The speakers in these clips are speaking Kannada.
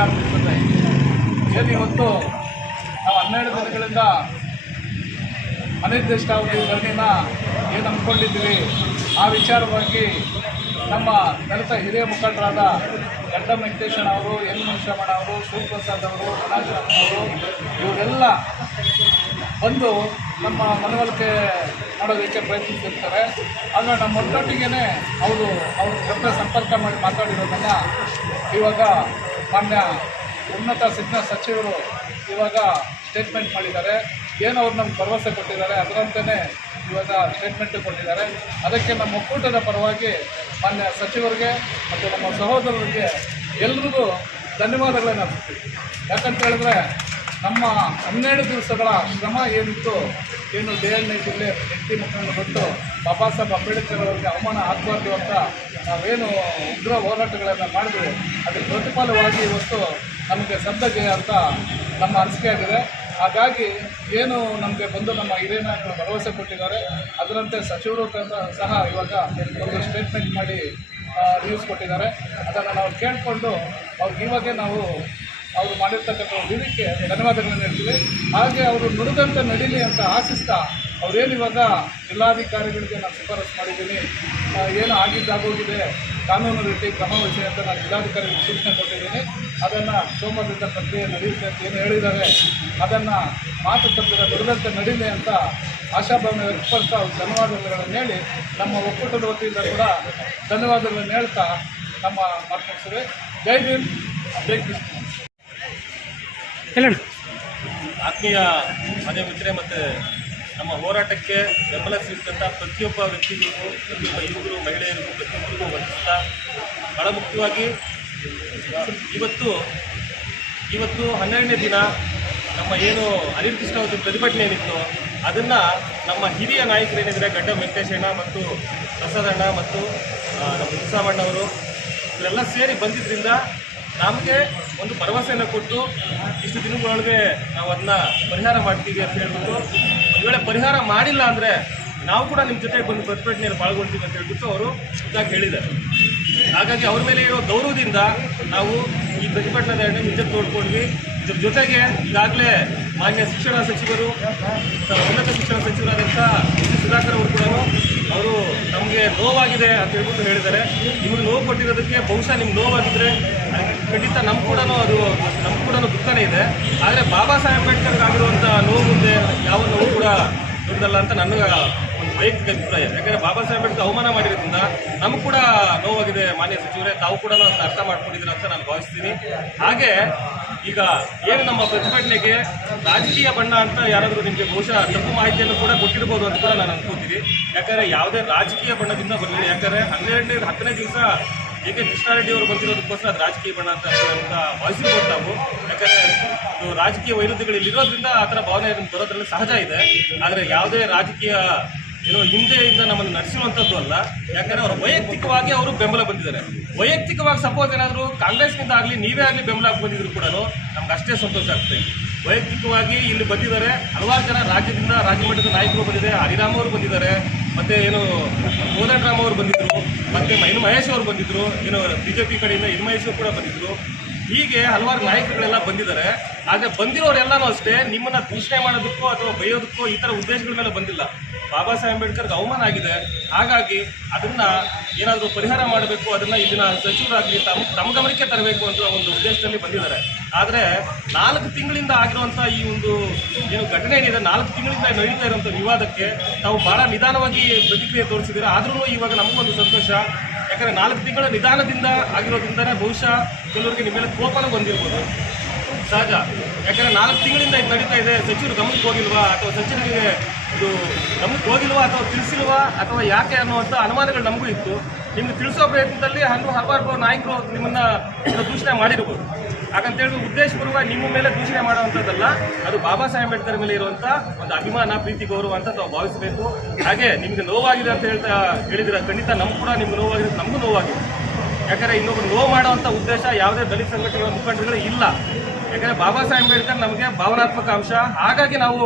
ಬದಲಾಗುತ್ತದೆ ಏನು ಇವತ್ತು ನಾವು ಹನ್ನೆರಡು ದಿನಗಳಿಂದ ಅನಿರ್ದಿಷ್ಟಾವಧಿ ಧರಣಿನ ಏನು ಅನ್ಕೊಂಡಿದ್ದೀವಿ ಆ ವಿಚಾರವಾಗಿ ನಮ್ಮ ದಲಿತ ಹಿರಿಯ ಮುಖಂಡರಾದ ಗಡ್ಡ ವೆಂಕಟೇಶನ್ ಅವರು, ಎನ್ ಮನುಷ್ಯಮಣ ಅವರು ಶಿವಪ್ರಸಾದ್ ಅವರು ಅವರು, ಇವರೆಲ್ಲ ಬಂದು ನಮ್ಮ ಮನವೊಲಿಕೆ ಮಾಡೋದಕ್ಕೆ ಪ್ರಯತ್ನಿಸಿರ್ತಾರೆ ಆದರೆ ನಮ್ಮ ಒಟ್ಟೊಟ್ಟಿಗೆ ಅವರು ಅವ್ರ ಜೊತೆ ಸಂಪರ್ಕ ಮಾಡಿ ಮಾತಾಡಿರೋದನ್ನು ಇವಾಗ ಮಾನ್ಯ ಉನ್ನತ ಶಿಕ್ಷಣ ಸಚಿವರು ಇವಾಗ ಸ್ಟೇಟ್ಮೆಂಟ್ ಮಾಡಿದ್ದಾರೆ. ಏನು ಅವ್ರು ನಮ್ಗೆ ಭರವಸೆ ಕೊಟ್ಟಿದ್ದಾರೆ. ಅದರಂತೆಯೇ ಇವಾಗ ಸ್ಟೇಟ್ಮೆಂಟ್ ಕೊಟ್ಟಿದ್ದಾರೆ. ಅದಕ್ಕೆ ನಮ್ಮ ಒಕ್ಕೂಟದ ಪರವಾಗಿ ಮಾನ್ಯ ಸಚಿವರಿಗೆ ಮತ್ತು ನಮ್ಮ ಸಹೋದರರಿಗೆ ಎಲ್ರಿಗೂ ಧನ್ಯವಾದಗಳನ್ನು ಅರ್ಪಿಸ್ತೀವಿ ಯಾಕಂತ ಹೇಳಿದ್ರೆ ನಮ್ಮ ಹನ್ನೆರಡು ದಿವಸಗಳ ಶ್ರಮ ಏನಿತ್ತು ಏನು ಡೇ ಆ್ಯಂಡ್ ನೈಟ್ ಇಲ್ಲೇ ವ್ಯಕ್ತಿ ಮುಖಂಡ ಬಂದು ಬಾಬಾ ಸಾಹೇಬ್ ಅಂಬೇಡ್ಕರ್ ಅವರಿಗೆ ಅವಮಾನ ಆಗಬಾರ್ದು ಅಂತ ನಾವೇನು ಉಗ್ರ ಹೋರಾಟಗಳನ್ನು ಮಾಡಿದ್ವಿ. ಅದಕ್ಕೆ ಪ್ರತಿಫಲವಾಗಿ ಇವತ್ತು ನಮಗೆ ಸದ್ದಗೆ ಅಂತ ನಮ್ಮ ಅನಿಸಿಕೆ ಆಗಿದೆ. ಹಾಗಾಗಿ ಏನು ನಮಗೆ ಬಂದು ನಮ್ಮ ಹಿರಿಯ ನಾಯಕರು ಭರವಸೆ ಕೊಟ್ಟಿದ್ದಾರೆ, ಅದರಂತೆ ಸಚಿವರು ಸಹ ಇವಾಗ ಒಂದು ಸ್ಟೇಟ್ಮೆಂಟ್ ಮಾಡಿ ನ್ಯೂಸ್ ಕೊಟ್ಟಿದ್ದಾರೆ. ಅದನ್ನು ನಾವು ಕೇಳಿಕೊಂಡು ಅವ್ರಿಗೆ ಇವಾಗೆ ನಾವು ಮಾಡಿರ್ತಕ್ಕಂಥ ಇದಕ್ಕೆ ಧನ್ಯವಾದಗಳನ್ನು ಹೇಳ್ತೀವಿ. ಹಾಗೆ ಅವರು ನುಡಿದಂತೆ ನಡೀಲಿ ಅಂತ ಆಶಿಸ್ತಾ ಅವರೇನು ಇವಾಗ ಜಿಲ್ಲಾಧಿಕಾರಿಗಳಿಗೆ ನಾನು ಶಿಫಾರಸು ಮಾಡಿದ್ದೀನಿ. ಏನು ಆಗಿದ್ದಾಗೋಗಿದೆ ಕಾನೂನು ರೀತಿ ಕ್ರಮ ವಹಿಸಿ ಅಂತ ನಾನು ಜಿಲ್ಲಾಧಿಕಾರಿಗಳಿಗೆ ಸೂಚನೆ ಕೊಟ್ಟಿದ್ದೀನಿ. ಅದನ್ನು ಸೋಮವಾರದಿಂದ ಪ್ರಕ್ರಿಯೆ ನಡೆಯುತ್ತೆ ಅಂತ ಏನು ಹೇಳಿದ್ದಾರೆ. ಅದನ್ನು ಮಾತು ತಂದಿರ ನುಡಿದಂತೆ ನಡೀಲಿ ಅಂತ ಆಶಾಭಾವನೆ ವ್ಯಕ್ತಪಡಿಸ್ತಾ ಧನ್ಯವಾದಗಳನ್ನು ಹೇಳಿ ನಮ್ಮ ಒಕ್ಕೂಟದ ವತಿಯಿಂದ ಕೂಡ ಧನ್ಯವಾದಗಳನ್ನು ಹೇಳ್ತಾ ನಮ್ಮ ಮಾತನಾಡ್ತೀವಿ ಜೈ ಭೀಮ್ ಜೈ ಕೃಷ್ಣ. ಹೇಳೋಣ ಆತ್ಮೀಯ ಮನೆ ಮಿತ್ರೆ ಮತ್ತು ನಮ್ಮ ಹೋರಾಟಕ್ಕೆ ಬೆಂಬಲ ಸಿಕ್ಕಂಥ ಪ್ರತಿಯೊಬ್ಬ ವ್ಯಕ್ತಿಗಳಿಗೂ ಪ್ರತಿಯೊಬ್ಬ ಯುವಕರು, ಮಹಿಳೆಯರಿಗೂ, ಪ್ರತಿಯೊಬ್ಬರಿಗೂ ವರ್ತಿಸ್ತಾ ಬಹಳ ಮುಖ್ಯವಾಗಿ ಇವತ್ತು ಇವತ್ತು ಹನ್ನೆರಡನೇ ದಿನ ನಮ್ಮ ಏನು ಅನಿರ್ದಿಷ್ಟವಾದ ಪ್ರತಿಭಟನೆ ಏನಿತ್ತು, ಅದನ್ನು ನಮ್ಮ ಹಿರಿಯ ನಾಯಕರು ಏನಿದ್ದಾರೆ ಗಡ್ಡ ವೆಂಕಟೇಶಣ್ಣ ಮತ್ತು ಪ್ರಸಾದಣ್ಣ ಮತ್ತು ನಮ್ಮ ಹುಸಾಮಣ್ಣವರು ಇವರೆಲ್ಲ ಸೇರಿ ಬಂದಿದ್ದರಿಂದ ನಮಗೆ ಒಂದು ಭರವಸೆಯನ್ನು ಕೊಟ್ಟು ಇಷ್ಟು ದಿನಗಳೊಳಗೆ ನಾವು ಅದನ್ನ ಪರಿಹಾರ ಮಾಡ್ತೀವಿ ಅಂತ ಹೇಳ್ಬಿಟ್ಟು, ಒಂದು ವೇಳೆ ಪರಿಹಾರ ಮಾಡಿಲ್ಲ ಅಂದರೆ ನಾವು ಕೂಡ ನಿಮ್ಮ ಜೊತೆ ಬಂದು ಪ್ರತಿಭಟನೆಯಲ್ಲಿ ಪಾಲ್ಗೊಳ್ತೀವಿ ಅಂತ ಹೇಳ್ಬಿಟ್ಟು ಅವರು ಇದಾಗಿ ಹೇಳಿದ್ದಾರೆ. ಹಾಗಾಗಿ ಅವ್ರ ಮೇಲೆ ಇರೋ ಗೌರವದಿಂದ ನಾವು ಈ ಪ್ರತಿಭಟನಾ ನಿಜ ತೋಡ್ಕೊಂಡ್ವಿ. ಇದ್ರ ಜೊತೆಗೆ ಈಗಾಗಲೇ ಮಾನ್ಯ ಶಿಕ್ಷಣ ಸಚಿವರು ಉನ್ನತ ಶಿಕ್ಷಣ ಸಚಿವರಾದಂಥ ಎಸ್ ಸುಧಾಕರ್ ಅವರು ಕೂಡ ಅವರು ನಮಗೆ ನೋವಾಗಿದೆ ಅಂತ ಹೇಳ್ಬಿಟ್ಟು ಹೇಳಿದ್ದಾರೆ. ನಿಮಗೆ ನೋವು ಕೊಟ್ಟಿರೋದಕ್ಕೆ ಬಹುಶಃ ನಿಮ್ಗೆ ನೋವಾಗಿದ್ರೆ ಅದಕ್ಕೆ ಖಂಡಿತ ನಮ್ಮ ಕೂಡ ಅದು ನಮ್ಮ ಕೂಡ ದುಃಖನೇ ಇದೆ. ಆದರೆ ಬಾಬಾ ಸಾಹೇಬ್ ಅಂಬೇಡ್ಕರ್ಗೆ ಆಗಿರುವಂಥ ನೋವು ಮುಂದೆ ಯಾವ ನೋವು ಕೂಡ ದೊಡ್ಡದಲ್ಲ ಅಂತ ನನಗೆ ಒಂದು ವೈಯಕ್ತಿಕ ಅಭಿಪ್ರಾಯ. ಯಾಕಂದರೆ ಬಾಬಾ ಸಾಹೇಬ್ ಅಂಬೇಡ್ಕರ್ ಅವಮಾನ ಮಾಡಿರೋದ್ರಿಂದ ನಮ್ಗೆ ಕೂಡ ನೋವಾಗಿದೆ ಮಾನ್ಯ ಸಚಿವರೇ. ತಾವು ಕೂಡ ಅದನ್ನು ಅರ್ಥ ಮಾಡ್ಕೊಂಡಿದ್ದೀರ ಅಂತ ನಾನು ಭಾವಿಸ್ತೀನಿ. ಹಾಗೆ ಈಗ ಏನು ನಮ್ಮ ಪ್ರತಿಭಟನೆಗೆ ರಾಜಕೀಯ ಬಣ್ಣ ಅಂತ ಯಾರಾದರೂ ನಿಮಗೆ ಬಹುಶಃ ತಪ್ಪು ಮಾಹಿತಿಯನ್ನು ಕೂಡ ಕೊಟ್ಟಿರ್ಬೋದು ಅಂತ ಕೂಡ ನಾನು ಅನ್ಕೋತೀನಿ. ಯಾಕಂದರೆ ಯಾವುದೇ ರಾಜಕೀಯ ಬಣ್ಣದಿಂದ ಬರಲಿಲ್ಲ. ಯಾಕಂದರೆ ಹನ್ನೆರಡನೇ, ಹತ್ತನೇ ದಿವಸ ಕೆ ಕೆ ಕೃಷ್ಣಾರೆಡ್ಡಿ ಅವರು ಬಂದಿರೋದಕ್ಕೋಸ್ಕರ ಅದು ರಾಜಕೀಯ ಬಣ್ಣ ಅಂತ ಅಂತ ಭಾವಿಸಿರ್ಬೋದು ನಾವು. ಯಾಕಂದ್ರೆ ಇದು ರಾಜಕೀಯ ವೈರುಧ್ಯಗಳು ಇಲ್ಲಿರೋದ್ರಿಂದ ಆ ಥರ ಭಾವನೆ ಬರೋದ್ರಲ್ಲಿ ಸಹಜ ಇದೆ. ಆದರೆ ಯಾವುದೇ ರಾಜಕೀಯ, ಏನೋ ಹಿಂದೆಯಿಂದ ನಮ್ಮನ್ನು ನಡೆಸಿರುವಂಥದ್ದು ಅಲ್ಲ. ಯಾಕಂದ್ರೆ ಅವರು ವೈಯಕ್ತಿಕವಾಗಿ ಅವರು ಬೆಂಬಲ ಬಂದಿದ್ದಾರೆ. ವೈಯಕ್ತಿಕವಾಗಿ ಸಪೋಸ್ ಏನಾದರೂ ಕಾಂಗ್ರೆಸ್ನಿಂದ ಆಗಲಿ, ನೀವೇ ಆಗಲಿ ಬೆಂಬಲ ಬಂದಿದ್ರು ಕೂಡ ನಮ್ಗೆ ಅಷ್ಟೇ ಸಂತೋಷ ಆಗ್ತದೆ. ವೈಯಕ್ತಿಕವಾಗಿ ಇಲ್ಲಿ ಬಂದಿದ್ದಾರೆ, ಹಲವಾರು ಜನ ರಾಜ್ಯದಿಂದ ರಾಜ್ಯಮಟ್ಟದ ನಾಯಕರು ಬಂದಿದೆ ಹರಿರಾಮ್ ಅವರು ಬಂದಿದ್ದಾರೆ. ಮತ್ತೆ ಏನು ಕೋದಂಡರಾಮ್ ಅವರು ಬಂದಿದ್ರು, ಮತ್ತೆ ಇನ್ನು ಮಹೇಶ್ ಅವರು ಬಂದಿದ್ರು, ಏನು ಬಿಜೆಪಿ ಕಡೆಯಿಂದ ಇನ್ ಮಹೇಶ್ ಕೂಡ ಬಂದಿದ್ರು. ಹೀಗೆ ಹಲವಾರು ನಾಯಕರುಗಳೆಲ್ಲ ಬಂದಿದ್ದಾರೆ. ಆದರೆ ಬಂದಿರೋರೆಲ್ಲನೂ ಅಷ್ಟೇ ನಿಮ್ಮನ್ನ ದೂಷಣೆ ಮಾಡೋದಕ್ಕೋ ಅಥವಾ ಬೈಯೋದಕ್ಕೋ ಈ ಥರ ಉದ್ದೇಶಗಳ ಮೇಲೆ ಬಂದಿಲ್ಲ. ಬಾಬಾ ಸಾಹೇಬ್ ಅಂಬೇಡ್ಕರ್ಗೆ ಅವಮಾನ ಆಗಿದೆ. ಹಾಗಾಗಿ ಅದನ್ನ ಏನಾದರೂ ಪರಿಹಾರ ಮಾಡಬೇಕು, ಅದನ್ನ ಇಲ್ಲಿನ ಸಚಿವರಾಗಲಿ ತಮ್ಮ ತಮ್ಮ ಗಮನಕ್ಕೆ ತರಬೇಕು ಅಂತ ಒಂದು ಉದ್ದೇಶದಲ್ಲಿ ಬಂದಿದ್ದಾರೆ. ಆದರೆ ನಾಲ್ಕು ತಿಂಗಳಿಂದ ಆಗಿರುವಂಥ ಈ ಒಂದು ಏನು ಘಟನೆ ಏನಿದೆ, ನಾಲ್ಕು ತಿಂಗಳಿಂದ ನಡೀತಾ ಇರುವಂಥ ವಿವಾದಕ್ಕೆ ತಾವು ಬಹಳ ನಿಧಾನವಾಗಿ ಪ್ರತಿಕ್ರಿಯೆ ತೋರಿಸಿದ್ದೀರಾ? ಆದ್ರೂ ಇವಾಗ ನಮಗೊಂದು ಸಂತೋಷ. ಯಾಕಂದ್ರೆ ನಾಲ್ಕು ತಿಂಗಳ ನಿಧಾನದಿಂದ ಆಗಿರೋದ್ರಿಂದನೇ ಬಹುಶಃ ಕೆಲವರಿಗೆ ನಿಮ್ಮ ಮೇಲೆ ಕೋಪನೂ ಬಂದಿರ್ಬೋದು. ಸಹಜ. ಯಾಕಂದ್ರೆ ನಾಲ್ಕು ತಿಂಗಳಿಂದ ಇದು ನಡೀತಾ ಇದೆ. ಸಚಿವರು ಗಮನಕ್ಕೆ ಹೋಗಿಲ್ವಾ? ಅಥವಾ ಸಚಿವರಿಗೆ ಇದು ನಮಗೆ ಹೋಗಿಲ್ವಾ ಅಥವಾ ತಿಳಿಸಿಲ್ವಾ ಅಥವಾ ಯಾಕೆ ಅನ್ನುವಂಥ ಅನುಮಾನಗಳು ನಮಗೂ ಇತ್ತು. ನಿಮ್ಗೆ ತಿಳಿಸೋ ಪ್ರಯತ್ನದಲ್ಲಿ ಹಣ್ಣು ಹಲವಾರು ನಾಯಕರು ನಿಮ್ಮನ್ನ ದೂಷಣೆ ಮಾಡಿರ್ಬೋದು. ಹಾಗಂತೇಳಿ ಉದ್ದೇಶಪೂರ್ವಕ ನಿಮ್ಮ ಮೇಲೆ ದೂಷಣೆ ಮಾಡುವಂಥದ್ದಲ್ಲ, ಅದು ಬಾಬಾ ಸಾಹೇಬ್ ಅಂಬೇಡ್ಕರ್ ಮೇಲೆ ಇರುವಂಥ ಒಂದು ಅಭಿಮಾನ, ಪ್ರೀತಿ ಗೌರವ ಅಂತ ನಾವು ಭಾವಿಸಬೇಕು. ಹಾಗೆ ನಿಮ್ಗೆ ನೋವಾಗಿದೆ ಅಂತ ಹೇಳ್ತಾ ಹೇಳಿದಿರ ಖಂಡಿತ ನಮ್ಗೆ ಕೂಡ ನಿಮ್ಗೆ ನೋವಾಗಿದೆ, ನಮಗೂ ನೋವಾಗಿದೆ. ಯಾಕಂದರೆ ಇನ್ನೊಬ್ರು ನೋವು ಮಾಡುವಂಥ ಉದ್ದೇಶ ಯಾವುದೇ ದಲಿತ ಸಂಘಟನೆಗಳ ಮುಖಂಡರುಗಳು ಇಲ್ಲ. ಯಾಕಂದರೆ ಬಾಬಾ ಸಾಹೇಬ್ ಅಂಬೇಡ್ಕರ್ ನಮಗೆ ಭಾವನಾತ್ಮಕ ಅಂಶ. ಹಾಗಾಗಿ ನಾವು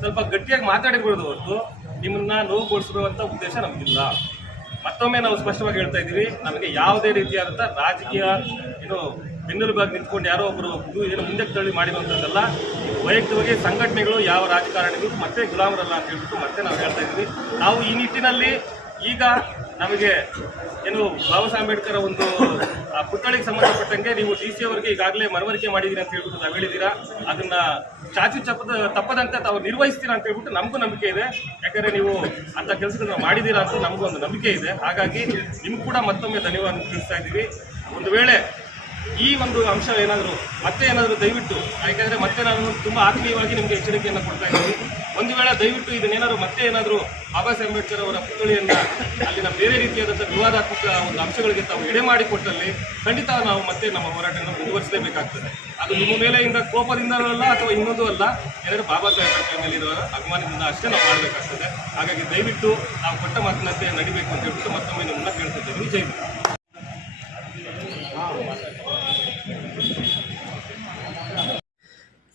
ಸ್ವಲ್ಪ ಗಟ್ಟಿಯಾಗಿ ಮಾತಾಡಿರ್ಬೋದು ಹೊರತು ನಿಮ್ಮನ್ನ ನೋವುಗೊಳಿಸಿರುವಂಥ ಉದ್ದೇಶ ನಮಗಿಲ್ಲ. ಮತ್ತೊಮ್ಮೆ ನಾವು ಸ್ಪಷ್ಟವಾಗಿ ಹೇಳ್ತಾ ಇದ್ದೀವಿ, ನಮಗೆ ಯಾವುದೇ ರೀತಿಯಾದಂಥ ರಾಜಕೀಯ, ಏನು ಬೆನ್ನೆಲುಬಾಗಿ ನಿಂತ್ಕೊಂಡು ಯಾರೋ ಒಬ್ಬರು ಏನು ಮುಂದೆ ತಳ್ಳಿ ಮಾಡಿರುವಂಥದ್ದಲ್ಲ ವೈಯಕ್ತಿಕವಾಗಿ ಸಂಘಟನೆಗಳು ಯಾವ ರಾಜಕಾರಣಿಗಳು ಮತ್ತೆ ಗುಲಾಮರಲ್ಲ ಅಂತ ಹೇಳ್ಬಿಟ್ಟು ಮತ್ತೆ ನಾವು ಹೇಳ್ತಾ ಇದ್ದೀವಿ. ನಾವು ಈ ನಿಟ್ಟಿನಲ್ಲಿ ಈಗ ನಮಗೆ ಏನು ಬಾಬಾ ಅಂಬೇಡ್ಕರ್ ಒಂದು ಪುತ್ಥಳಿಗೆ ಸಂಬಂಧಪಟ್ಟಂಗೆ ನೀವು ಡಿ ಸಿ ಅವರಿಗೆ ಈಗಾಗಲೇ ಮನವರಿಕೆ ಮಾಡಿದ್ದೀರಿ ಅಂತ ಹೇಳ್ಬಿಟ್ಟು ತಾವು ಹೇಳಿದ್ದೀರಾ? ಅದನ್ನ ಚಾಚು ಚಪ್ಪದ, ತಪ್ಪದಂತೆ ತಾವು ನಿರ್ವಹಿಸ್ತೀರಾ ಅಂತ ಹೇಳ್ಬಿಟ್ಟು ನಮಗೂ ನಂಬಿಕೆ ಇದೆ. ಯಾಕಂದ್ರೆ ನೀವು ಅಂತ ಕೆಲಸಗಳನ್ನ ಮಾಡಿದ್ದೀರಾ ಅಂತ ನಮಗೂ ಒಂದು ನಂಬಿಕೆ ಇದೆ. ಹಾಗಾಗಿ ನಿಮ್ಗೆ ಕೂಡ ಮತ್ತೊಮ್ಮೆ ಧನ್ಯವಾದ ತಿಳಿಸ್ತಾ ಇದ್ದೀವಿ. ಒಂದು ವೇಳೆ ಈ ಒಂದು ಅಂಶ ಏನಾದರೂ ಮತ್ತೆ ಏನಾದರೂ ದಯವಿಟ್ಟು, ಯಾಕೆಂದರೆ ಮತ್ತೆ ನಾನು ತುಂಬ ಆತ್ಮೀಯವಾಗಿ ನಿಮಗೆ ಎಚ್ಚರಿಕೆಯನ್ನು ಕೊಡ್ತಾ ಇದ್ದೀನಿ. ಒಂದು ವೇಳೆ ದಯವಿಟ್ಟು ಇದನ್ನೇನಾದರೂ ಮತ್ತೆ ಏನಾದರೂ ಬಾಬಾ ಸಾಹೇಬ್ ಅಂಬೇಡ್ಕರ್ ಅವರ ಪುತ್ಥಳಿಯನ್ನು ಅಲ್ಲಿನ ಬೇರೆ ರೀತಿಯಾದಂಥ ವಿವಾದಾತ್ಮಕ ಒಂದು ಅಂಶಗಳಿಗೆ ತಾವು ಎಡೆ ಮಾಡಿಕೊಟ್ಟಲ್ಲಿ ಖಂಡಿತ ನಾವು ಮತ್ತೆ ನಮ್ಮ ಹೋರಾಟವನ್ನು ಮುಂದುವರಿಸಲೇಬೇಕಾಗ್ತದೆ. ಅದು ನಿಮ್ಮ ಮೇಲೆಯಿಂದ ಕೋಪದಿಂದಲೂ ಅಲ್ಲ ಅಥವಾ ಇನ್ನೊಂದು ಅಲ್ಲ ಏನಾದರೂ ಬಾಬಾ ಸಾಹೇಬ್ ಅಂಬೇಡ್ಕರ್ ಮೇಲಿರುವ ಅಭಿಮಾನದಿಂದ ಅಷ್ಟೇ ನಾವು ಮಾಡಬೇಕಾಗ್ತದೆ ಹಾಗಾಗಿ ದಯವಿಟ್ಟು ನಾವು ಕೊಟ್ಟ ಮಾತಿನಂತೆ ನಡಿಬೇಕು ಅಂತ ಹೇಳ್ಬಿಟ್ಟು ಮತ್ತೊಮ್ಮೆ ನಿಮ್ಮನ್ನ ಕೇಳ್ತಿದ್ದೀವಿ ಜೈ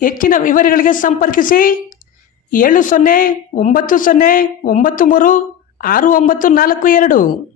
ಹೆಚ್ಚಿನ ವಿವರಗಳಿಗೆ ಸಂಪರ್ಕಿಸಿ ಏಳು ಸೊನ್ನೆ ಒಂಬತ್ತು ಸೊನ್ನೆ ಒಂಬತ್ತು ಮೂರು ಆರು ಒಂಬತ್ತು ನಾಲ್ಕು ಎರಡು.